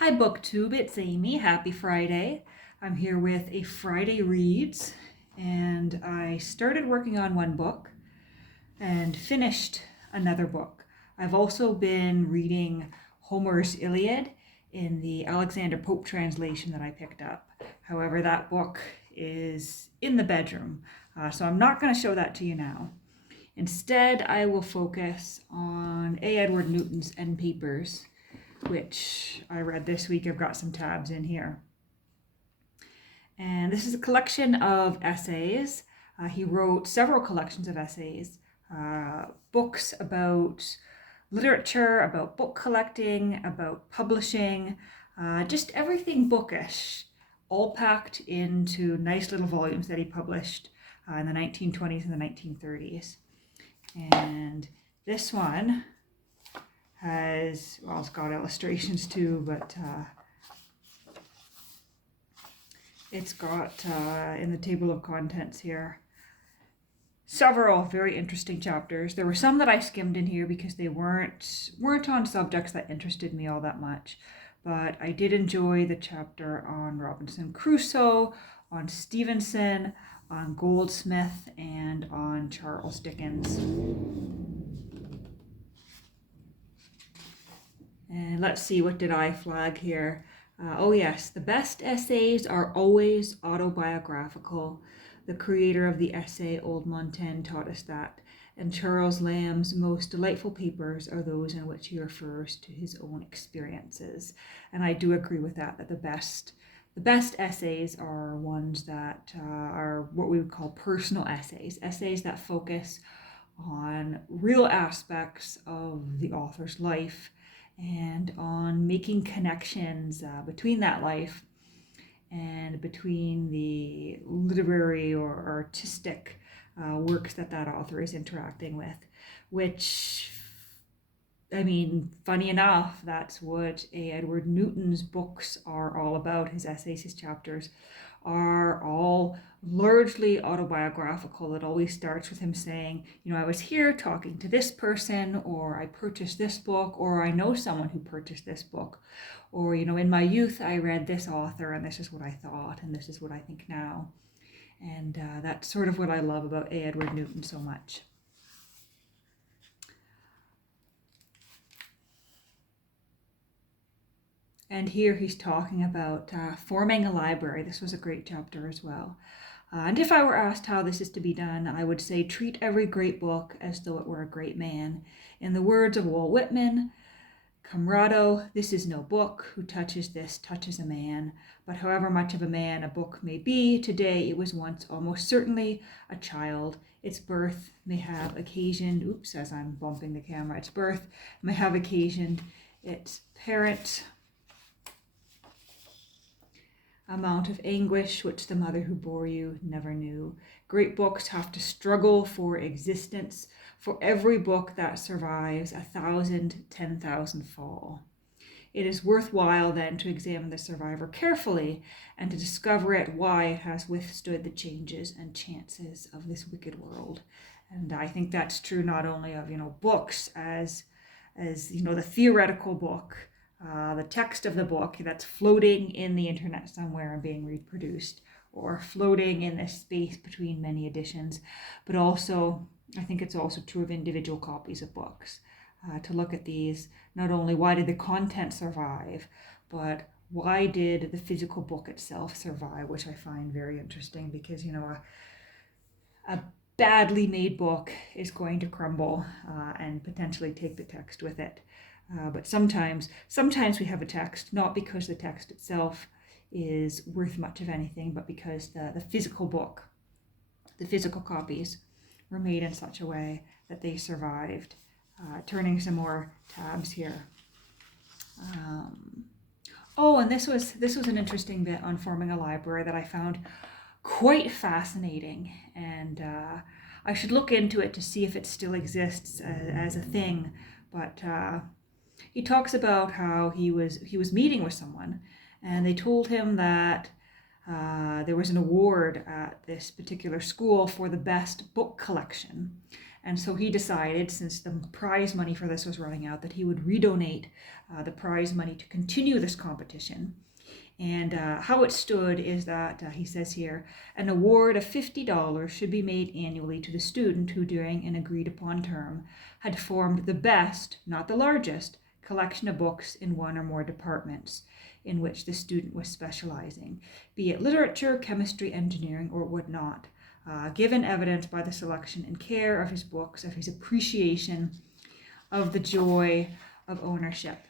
Hi BookTube, it's Amy. Happy Friday. I'm here with a Friday Reads, and I started working on one book and finished another book. I've also been reading Homer's Iliad in the Alexander Pope translation that I picked up. However, that book is in the bedroom, so I'm not going to show that to you now. Instead, I will focus on A. Edward Newton's End Papers, which I read this week. I've got some tabs in here. And this is a collection of essays. He wrote several collections of essays, books about literature, about book collecting, about publishing, just everything bookish, all packed into nice little volumes that he published in the 1920s and the 1930s. And this one has, well, it's got illustrations too, but it's got in the table of contents here several very interesting chapters. There were some that I skimmed in here because they weren't on subjects that interested me all that much, but I did enjoy the chapter on Robinson Crusoe, on Stevenson, on Goldsmith, and on Charles Dickens. And let's see, what did I flag here? Oh yes, the best essays are always autobiographical. The creator of the essay, Old Montaigne, taught us that. And Charles Lamb's most delightful papers are those in which he refers to his own experiences. And I do agree with that, the best essays are ones that are what we would call personal essays, essays that focus on real aspects of the author's life and on making connections between that life and between the literary or artistic works that author is interacting with, which, I mean, funny enough, that's what A. Edward Newton's books are all about. His essays, his chapters are all largely autobiographical. It always starts with him saying, I was here talking to this person, or I purchased this book, or I know someone who purchased this book, or, in my youth I read this author and this is what I thought and this is what I think now. And that's sort of what I love about A. Edward Newton so much. And here he's talking about forming a library. This was a great chapter as well. And if I were asked how this is to be done, I would say treat every great book as though it were a great man. In the words of Walt Whitman, Camarado, this is no book. Who touches this touches a man. But however much of a man a book may be, today it was once almost certainly a child. Its birth may have occasioned, as I'm bumping the camera, its birth may have occasioned its parent amount of anguish which the mother who bore you never knew. Great books have to struggle for existence. For every book that survives, 1,000, 10,000 fall. It is worthwhile then to examine the survivor carefully and to discover why it has withstood the changes and chances of this wicked world. And I think that's true not only of books as the theoretical book, the text of the book that's floating in the internet somewhere and being reproduced, or floating in this space between many editions, but also I think it's also true of individual copies of books, to look at these, not only why did the content survive, but why did the physical book itself survive, which I find very interesting because, a badly made book is going to crumble and potentially take the text with it. But sometimes we have a text, not because the text itself is worth much of anything, but because the physical book, the physical copies were made in such a way that they survived. Turning some more tabs here. And this was an interesting bit on forming a library that I found quite fascinating, and I should look into it to see if it still exists as a thing. But he talks about how he was meeting with someone, and they told him that there was an award at this particular school for the best book collection, And so he decided, since the prize money for this was running out, that he would redonate the prize money to continue this competition. And how it stood is that, he says here, an award of $50 should be made annually to the student who, during an agreed upon term, had formed the best, not the largest, collection of books in one or more departments in which the student was specializing, be it literature, chemistry, engineering, or whatnot, given evidence by the selection and care of his books, of his appreciation of the joy of ownership.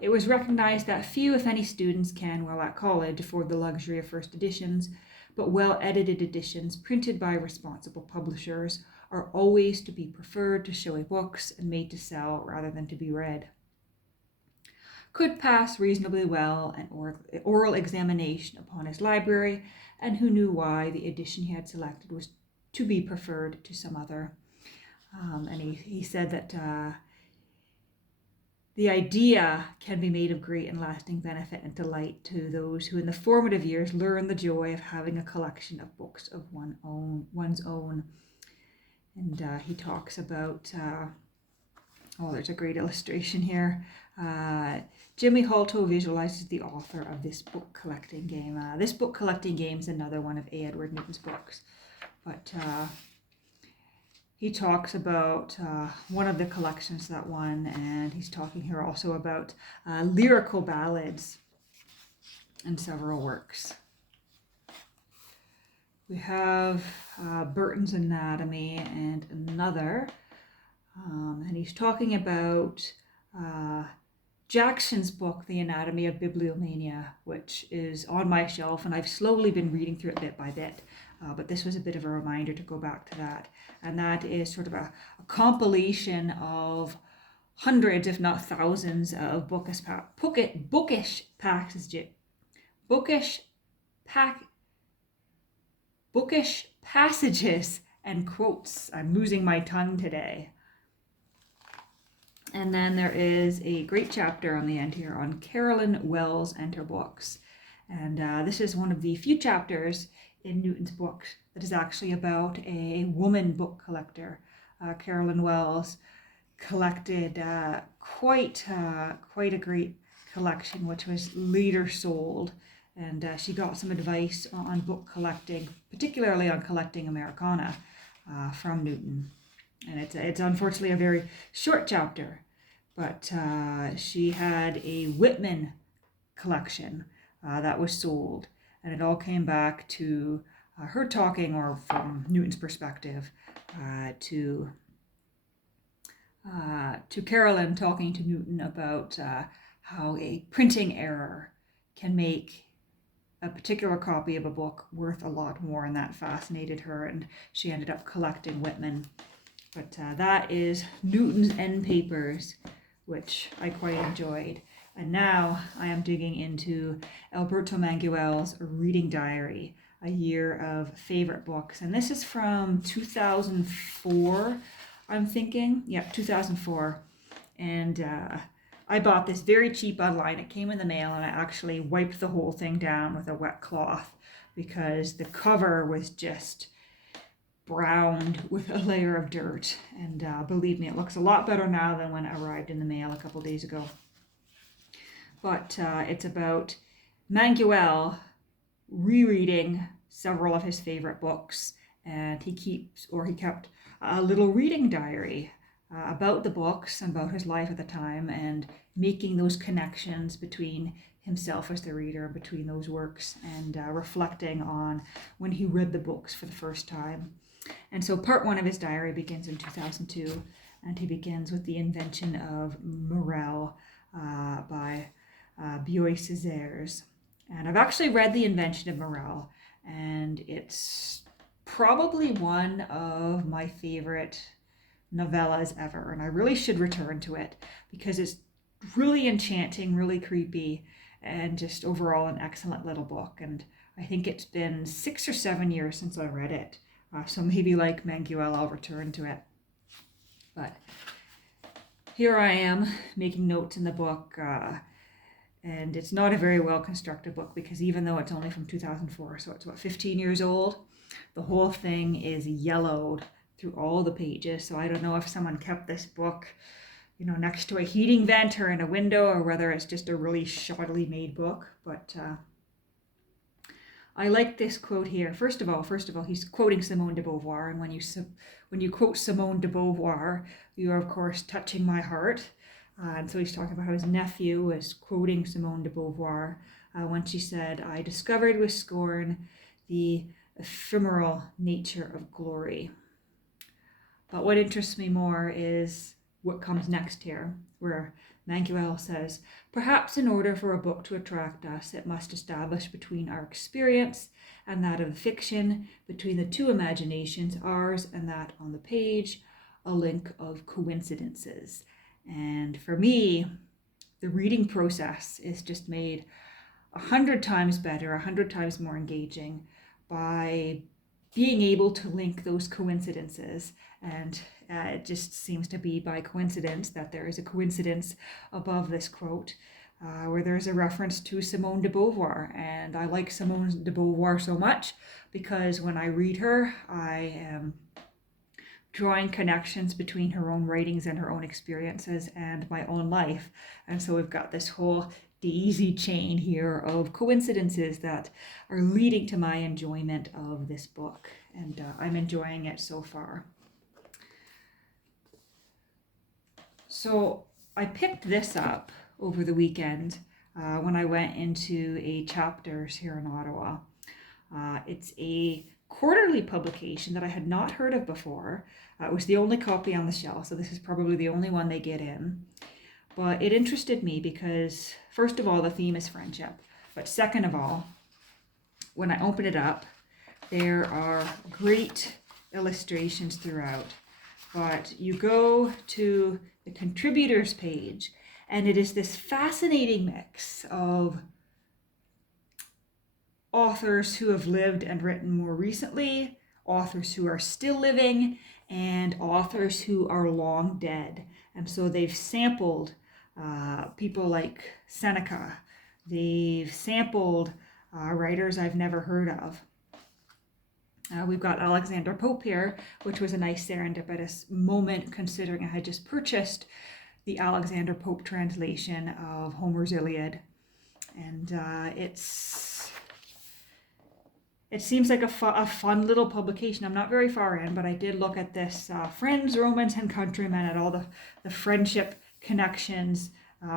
It was recognized that few, if any, students can, while at college, afford the luxury of first editions, but well-edited editions printed by responsible publishers are always to be preferred to showy books and made to sell rather than to be read. Could pass reasonably well an oral examination upon his library, and who knew why the edition he had selected was to be preferred to some other. And he said that the idea can be made of great and lasting benefit and delight to those who in the formative years learn the joy of having a collection of books of one's own. And he talks about, there's a great illustration here. Jimmy Halto visualizes the author of this book collecting game. This book collecting game is another one of A. Edward Newton's books. But he talks about one of the collections that won, and he's talking here also about lyrical ballads and several works. We have Burton's Anatomy and another, and he's talking about Jackson's book, The Anatomy of Bibliomania, which is on my shelf, and I've slowly been reading through it bit by bit. But this was a bit of a reminder to go back to that. And that is sort of a compilation of hundreds, if not thousands, of bookish passages and quotes. I'm losing my tongue today. And then there is a great chapter on the end here on Carolyn Wells and her books. And this is one of the few chapters in Newton's book that is actually about a woman book collector. Carolyn Wells collected quite a great collection, which was later sold. And she got some advice on book collecting, particularly on collecting Americana, from Newton. And it's unfortunately a very short chapter, but she had a Whitman collection that was sold, and it all came back to her talking, or from Newton's perspective, to Carolyn talking to Newton about how a printing error can make a particular copy of a book worth a lot more, and that fascinated her, and she ended up collecting Whitman. But that is Newton's End Papers, which I quite enjoyed. And now I am digging into Alberto Manguel's Reading Diary, a year of favorite books. And this is from 2004, I'm thinking. Yep, 2004. And I bought this very cheap online. It came in the mail, and I actually wiped the whole thing down with a wet cloth because the cover was just browned with a layer of dirt. And believe me, it looks a lot better now than when it arrived in the mail a couple days ago. But it's about Manguel rereading several of his favorite books, and he kept a little reading diary about the books and about his life at the time, and making those connections between himself as the reader, between those works, and reflecting on when he read the books for the first time. And so part one of his diary begins in 2002, and he begins with the invention of morel by Bois-Césaire. And I've actually read The Invention of Morel, and it's probably one of my favorite novellas ever, and I really should return to it because it's really enchanting, really creepy, and just overall an excellent little book. And I think it's been 6 or 7 years since I read it, so maybe like Manguel, I'll return to it. But here I am making notes in the book, and it's not a very well constructed book because even though it's only from 2004, so it's 15 years old, the whole thing is yellowed through all the pages. So I don't know if someone kept this book, next to a heating vent or in a window, or whether it's just a really shoddily made book. But I like this quote here. First of all, he's quoting Simone de Beauvoir, and when you quote Simone de Beauvoir, you are of course touching my heart. And so he's talking about how his nephew was quoting Simone de Beauvoir when she said, "I discovered with scorn the ephemeral nature of glory." But what interests me more is what comes next here, where Manguel says, "Perhaps in order for a book to attract us, it must establish between our experience and that of fiction, between the two imaginations, ours and that on the page, a link of coincidences." And for me, the reading process is just made 100 times better, 100 times more engaging by being able to link those coincidences. And it just seems to be by coincidence that there is a coincidence above this quote where there's a reference to Simone de Beauvoir. And I like Simone de Beauvoir so much because when I read her, I am drawing connections between her own writings and her own experiences and my own life. And so we've got this whole daisy chain here of coincidences that are leading to my enjoyment of this book. And I'm enjoying it so far. So I picked this up over the weekend when I went into a Chapters here in Ottawa. It's a quarterly publication that I had not heard of before. It was the only copy on the shelf, so this is probably the only one they get in. But it interested me because, first of all, the theme is friendship. But second of all, when I open it up, there are great illustrations throughout. But you go to the contributors page, and it is this fascinating mix of authors who have lived and written more recently, authors who are still living, and authors who are long dead. And so they've sampled people like Seneca. They've sampled writers I've never heard of. We've got Alexander Pope here, which was a nice serendipitous moment considering I had just purchased the Alexander Pope translation of Homer's Iliad. And it seems like a fun little publication. I'm not very far in, but I did look at this Friends, Romans, and Countrymen, at all the friendship connections,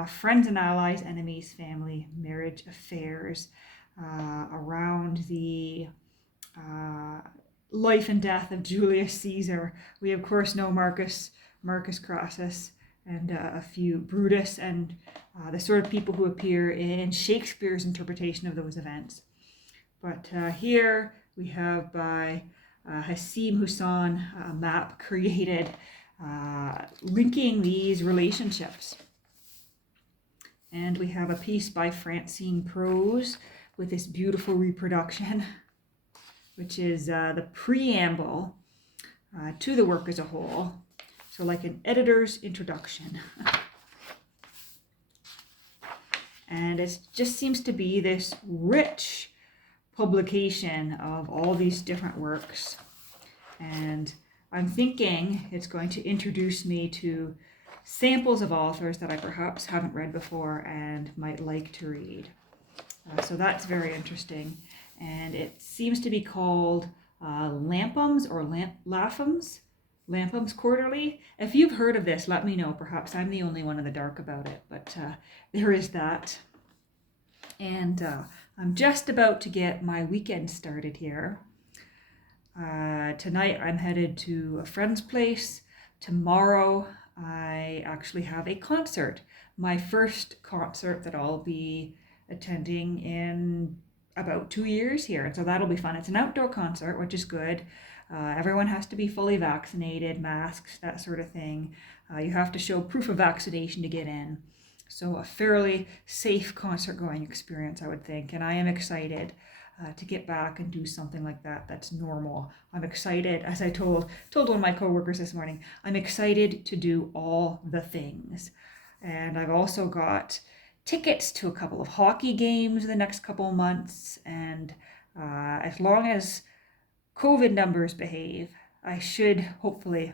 friends and allies, enemies, family, marriage, affairs, around the life and death of Julius Caesar. We of course know Marcus Crassus, and a few Brutus, and the sort of people who appear in Shakespeare's interpretation of those events. But here we have by Hassim Hussain a map created linking these relationships. And we have a piece by Francine Prose with this beautiful reproduction, which is the preamble to the work as a whole. So like an editor's introduction. And it just seems to be this rich publication of all these different works. And I'm thinking it's going to introduce me to samples of authors that I perhaps haven't read before and might like to read. So that's very interesting. And it seems to be called Lampums or Lampums Quarterly. If you've heard of this, let me know. Perhaps I'm the only one in the dark about it, but there is that. And I'm just about to get my weekend started here. Tonight I'm headed to a friend's place. Tomorrow I actually have a concert. My first concert that I'll be attending in about 2 years here. And so that'll be fun. It's an outdoor concert, which is good. Everyone has to be fully vaccinated, masks, that sort of thing. You have to show proof of vaccination to get in. So a fairly safe concert going experience, I would think. And I am excited to get back and do something like that that's normal. I'm excited, as I told one of my coworkers this morning, I'm excited to do all the things. And I've also got tickets to a couple of hockey games in the next couple of months. And as long as COVID numbers behave, I should hopefully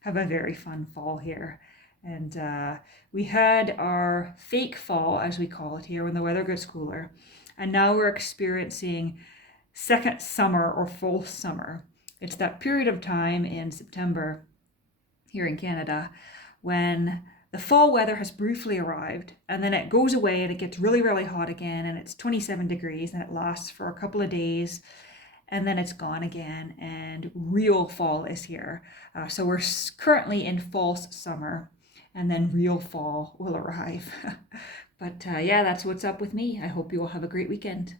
have a very fun fall here. And we had our fake fall, as we call it here, when the weather gets cooler. And now we're experiencing second summer or full summer. It's that period of time in September here in Canada when the fall weather has briefly arrived and then it goes away and it gets really, really hot again and it's 27 degrees and it lasts for a couple of days and then it's gone again and real fall is here. So we're currently in false summer and then real fall will arrive. But yeah, that's what's up with me. I hope you all have a great weekend.